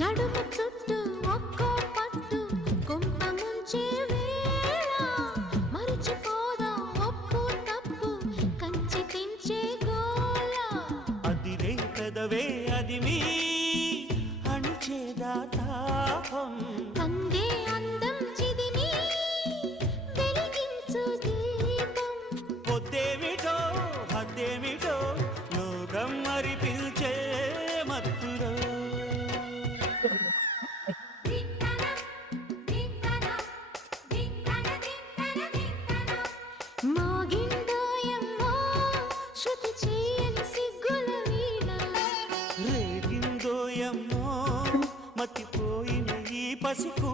నడుము చుట్టూ ఒక్కో పట్టు కొంప ముంచే వేళ మరిచిపోదా ఒప్పు తప్పు కంచి తెంచే గోల అదిరే పెదవే అది మీ అణిచేదా తాపం కందే అందం చిదిమి వెలిగించు దీపం పొద్దేమిటో హద్దేమిటో లోకం మరి పిల్చే మత్తులో మోగిందోయమ్మో శృతి చేయని సిగ్గుల వీణ రేగిందోయమ్మో మతిపోయిన ఈ పసికూ